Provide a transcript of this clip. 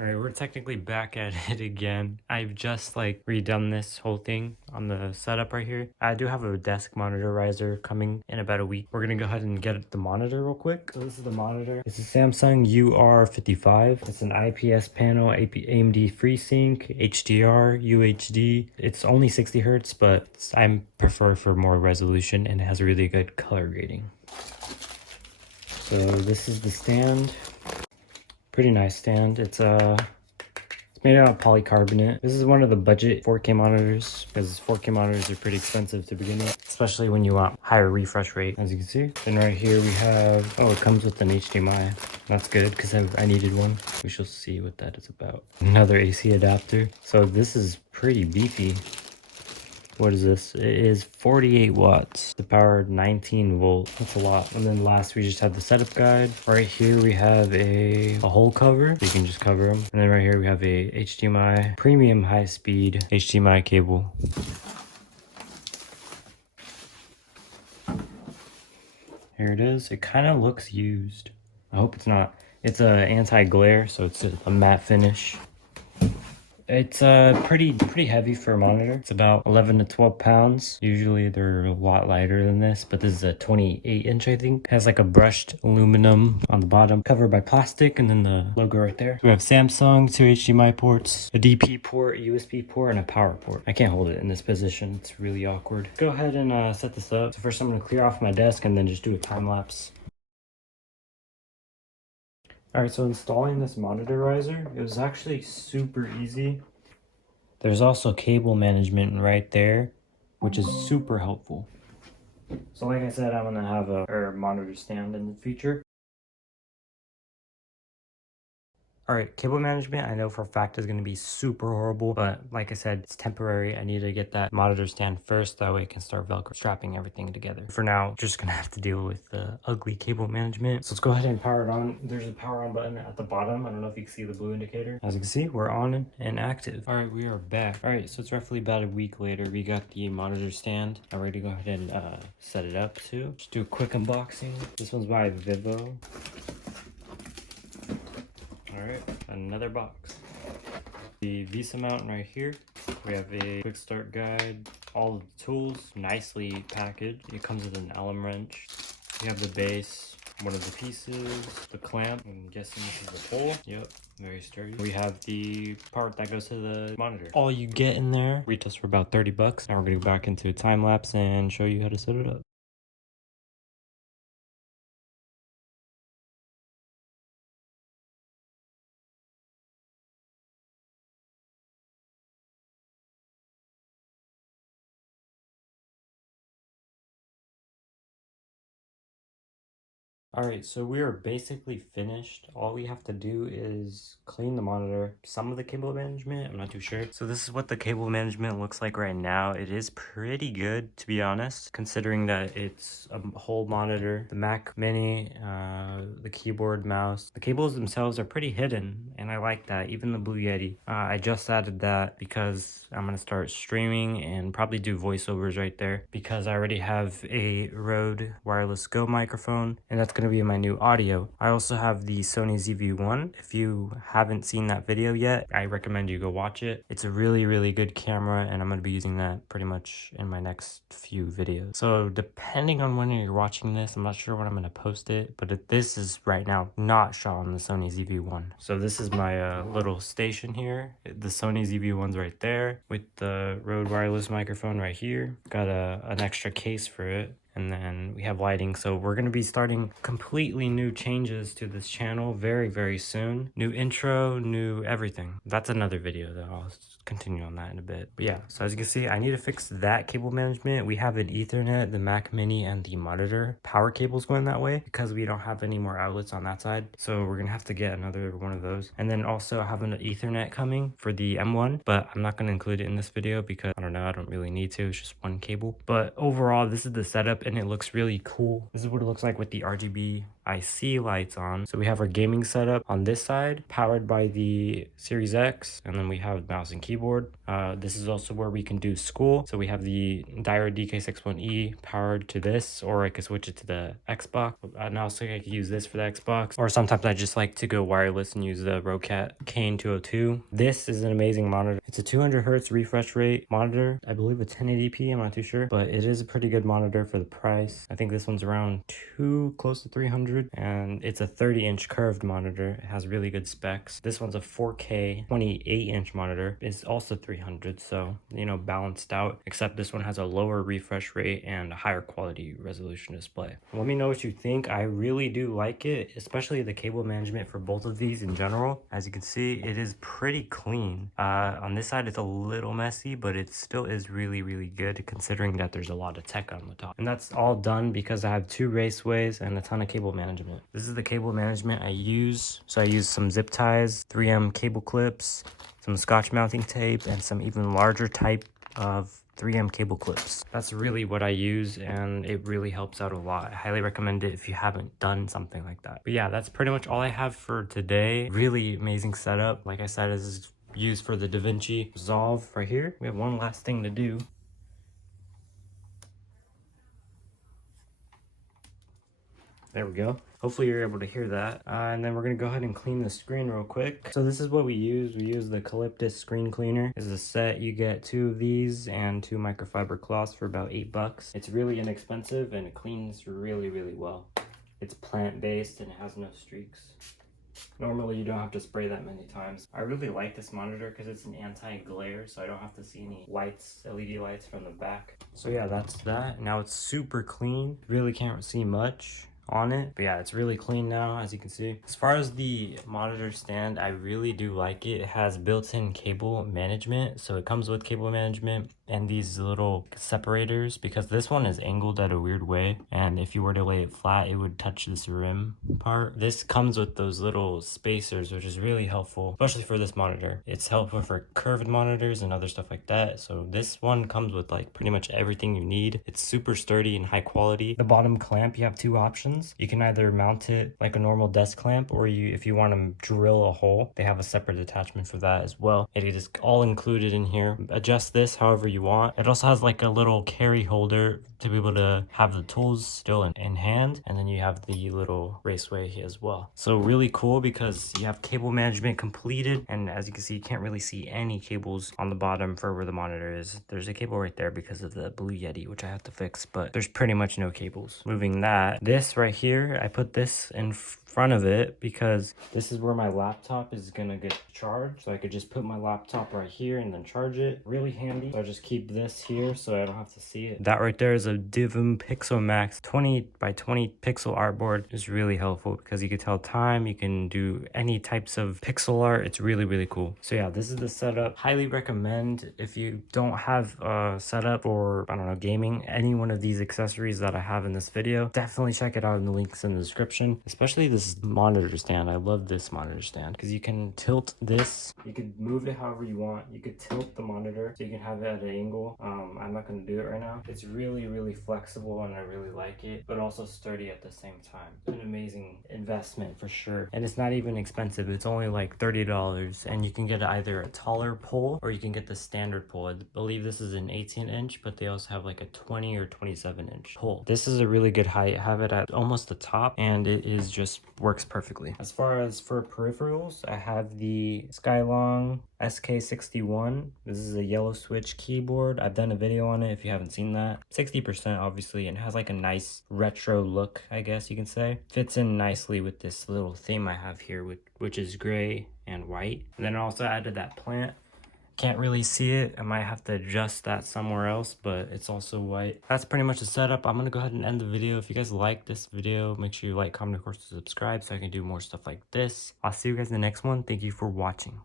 All right, we're technically back at it again. I've just like redone this whole thing on the setup right here. I do have a desk monitor riser coming in about a week. We're gonna go ahead and get the monitor real quick. So this is the monitor. It's a Samsung UR55. It's an IPS panel, AMD FreeSync, HDR, UHD. It's only 60 hertz, but I prefer for more resolution and it has a really good color grading. So this is the stand. Pretty nice stand. It's made out of polycarbonate. This is one of the budget 4K monitors because 4K monitors are pretty expensive to begin with, especially when you want higher refresh rate, as you can see. Then right here we have, oh, it comes with an HDMI. That's good because I needed one. We shall see what that is about. Another AC adapter. So this is pretty beefy. What is this? It is 48 watts to power 19 volt. That's a lot. And then last we just have the setup guide. Right here we have a hole cover. You can just cover them. And then right here we have a HDMI premium high speed HDMI cable. Here it is. It kind of looks used. I hope it's not. It's a anti-glare, so it's a matte finish. It's pretty heavy for a monitor. It's about 11 to 12 pounds. Usually they're a lot lighter than this, but this is a 28 inch, I think. It has like a brushed aluminum on the bottom, covered by plastic, and then the logo right there. So we have Samsung, 2 HDMI ports, a DP port, a USB port, and a power port. I can't hold it in this position. It's really awkward. Go ahead and set this up. So first I'm gonna clear off my desk and then just do a time lapse. Alright, so installing this monitor riser, it was actually super easy. There's also cable management right there, which is super helpful. So like I said, I'm gonna have a monitor stand in the future. All right, cable management, I know for a fact is going to be super horrible, but like I said, it's temporary. I need to get that monitor stand first. That way I can start Velcro strapping everything together. For now, just going to have to deal with the ugly cable management. So let's go ahead and power it on. There's a power on button at the bottom. I don't know if you can see the blue indicator. As you can see, we're on and active. All right, we are back. All right, so it's roughly about a week later. We got the monitor stand. I'm ready to go ahead and set it up too. Just do a quick unboxing. This one's by Vivo. All right, another box. The Visa mount right here. We have a quick start guide. All of the tools nicely packaged. It comes with an Allen wrench. You have the base, one of the pieces, the clamp. I'm guessing this is the pole. Yep, very sturdy. We have the part that goes to the monitor. All you get in there retails for about 30 bucks. Now we're gonna go back into a time lapse and show you how to set it up. Alright, so we are basically finished. All we have to do is clean the monitor, some of the cable management, I'm not too sure. So this is what the cable management looks like right now. It is pretty good, to be honest, considering that it's a whole monitor. The Mac Mini, the keyboard, mouse. The cables themselves are pretty hidden, and I like that, even the Blue Yeti. I just added that because I'm going to start streaming and probably do voiceovers right there because I already have a Rode Wireless Go microphone, and that's going to be my new audio. I also have the Sony ZV-1. If you haven't seen that video yet, I recommend you go watch it. It's a really good camera, and I'm going to be using that pretty much in my next few videos. So depending on when you're watching this, I'm not sure when I'm going to post it, but this is right now not shot on the Sony ZV-1. So this is my little station here. The Sony ZV-1's right there with the Rode Wireless microphone right here. Got an extra case for it. And then we have lighting. So we're going to be starting completely new changes to this channel very soon. New intro, new everything. That's another video though. I'll continue on that in a bit. But yeah, so as you can see, I need to fix that cable management. We have an Ethernet, the Mac Mini, and the monitor power cables going that way because we don't have any more outlets on that side. So we're going to have to get another one of those. And then also I have an Ethernet coming for the M1, but I'm not going to include it in this video because I don't know, I don't really need to. It's just one cable. But overall, this is the setup and it looks really cool. This is what it looks like with the RGB IC lights on. So we have our gaming setup on this side, powered by the Series X, and then we have mouse and keyboard. This is also where we can do school. So we have the Dyro DK61E powered to this, or I could switch it to the Xbox. And also I could use this for the Xbox, or sometimes I just like to go wireless and use the Rocat Kane 202. This is an amazing monitor. It's a 200 hertz refresh rate monitor. I believe a 1080p, I'm not too sure, but it is a pretty good monitor for the price. I think this one's around close to 300, and it's a 30-inch curved monitor. It has really good specs. This one's a 4K 28-inch monitor. It's also 300, so you know, balanced out, except this one has a lower refresh rate and a higher quality resolution display. Let me know what you think. I really do like it, especially the cable management for both of these in general. As you can see, it is pretty clean. On this side it's a little messy, but it still is really good considering that there's a lot of tech on the top. And that's all done because I have 2 Raceways and a ton of cable management. This is the cable management I use. So I use some zip ties, 3M cable clips, some Scotch mounting tape, and some even larger type of 3M cable clips. That's really what I use, and it really helps out a lot. I highly recommend it if you haven't done something like that. But yeah, that's pretty much all I have for today. Really amazing setup. Like I said, this is used for the DaVinci Resolve right here. We have one last thing to do. There we go. Hopefully you're able to hear that. And then we're gonna go ahead and clean the screen real quick. So this is what we use. We use the Calyptus screen cleaner. This is a set. You get 2 of these and 2 microfiber cloths for about $8. It's really inexpensive and it cleans really well. It's plant-based and it has no streaks. Normally you don't have to spray that many times. I really like this monitor because it's an anti-glare, so I don't have to see any lights, LED lights from the back. So yeah, that's that. Now it's super clean. Really can't see much on it, but yeah, it's really clean now, as you can see. As far as the monitor stand, I really do like it. It has built-in cable management, so it comes with cable management and these little separators, because this one is angled at a weird way, and if you were to lay it flat it would touch this rim part. This comes with those little spacers, which is really helpful, especially for this monitor. It's helpful for curved monitors and other stuff like that. So this one comes with like pretty much everything you need. It's super sturdy and high quality. The bottom clamp, you have 2 options. You can either mount it like a normal desk clamp, or if you want to drill a hole, they have a separate attachment for that as well. It is all included in here. Adjust this however you want. It also has like a little carry holder to be able to have the tools still in hand, and then you have the little raceway here as well. So really cool because you have cable management completed, and as you can see, you can't really see any cables on the bottom for where the monitor is. There's a cable right there because of the Blue Yeti, which I have to fix, but there's pretty much no cables. Moving that, this right here, I put this in front of it because this is where my laptop is gonna get charged, so I could just put my laptop right here and then charge it. Really handy. So I just keep this here so I don't have to see it. That right there is a Divum Pixel Max 20 by 20 pixel artboard. It's really helpful because you can tell time, you can do any types of pixel art. It's really cool. So yeah, this is the setup. Highly recommend if you don't have a setup or, I don't know, gaming, any one of these accessories that I have in this video, definitely check it out in the links in the description. Especially this monitor stand. I love this monitor stand because you can tilt this. You can move it however you want. You could tilt the monitor so you can have it at an angle. I'm not going to do it right now. It's really flexible and I really like it, but also sturdy at the same time. An amazing investment for sure. And it's not even expensive. It's only like $30, and you can get either a taller pole or you can get the standard pole. I believe this is an 18-inch, but they also have like a 20 or 27-inch pole. This is a really good height. I have it at almost the top, and it is just works perfectly. As far as for peripherals, I have the Skylong SK61. This is a yellow switch keyboard. I've done a video on it if you haven't seen that. 60% obviously, and it has like a nice retro look, I guess you can say. Fits in nicely with this little theme I have here, which is gray and white. And then I also added that plant. Can't really see it. I might have to adjust that somewhere else, but it's also white. That's pretty much the setup. I'm gonna go ahead and end the video. If you guys like this video, make sure you like, comment, of course, subscribe so I can do more stuff like this. I'll see you guys in the next one. Thank you for watching.